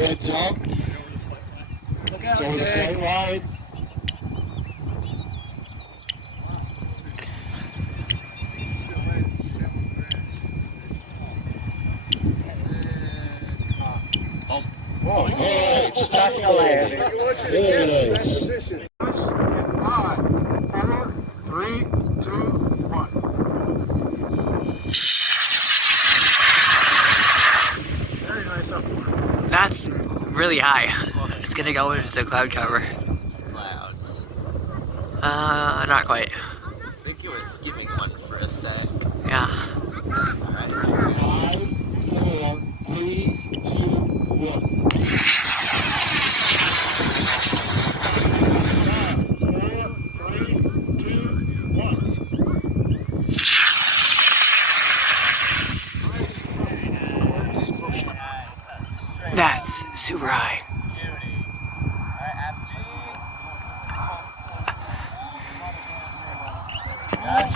Heads up. Look out, So the play wide. Whoa, Hey, it's stuck in the landing. There it is. 5, 4, 3, 2, 1. Very nice up. That's really high. It's gonna go into the cloud cover. Clouds. Not quite. I think it was skimming one for a sec. Yeah. Alright. 5, 4, 3, 2, 1. That's super high.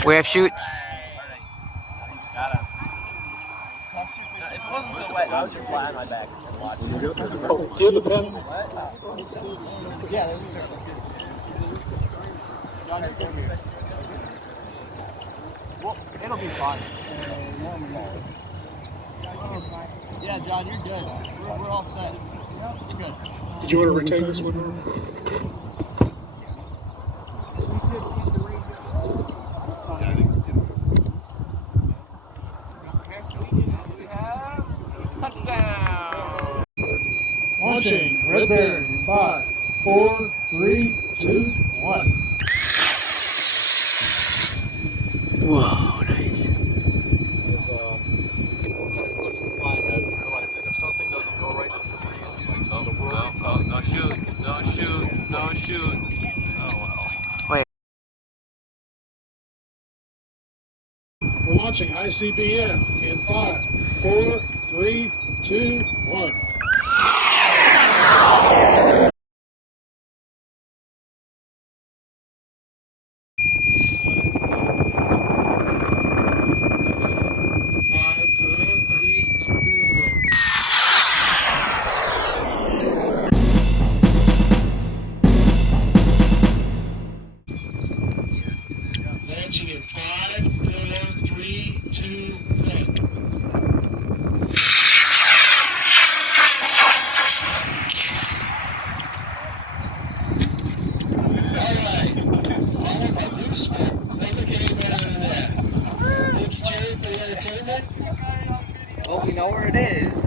We have shoots. If it wasn't so wet, I was just lying on my back and watching. Give the pen. Yeah, well, it'll be fun. Yeah, John, you're good. We're all set. You're good. Did you want to retain this one? Touchdown! Launching, red bear in 5, 4, 3, 2, 1. Whoa, nice. Don't shoot, don't shoot, don't shoot. Oh well. We're launching ICBM in 5, 4, 3, 2, 1. Launching in 5, 4, 3, 2, 1. Alright, all of our blue smoke. Doesn't get any better than that. Thank you, Jerry, for the entertainment. Well, we know where it is.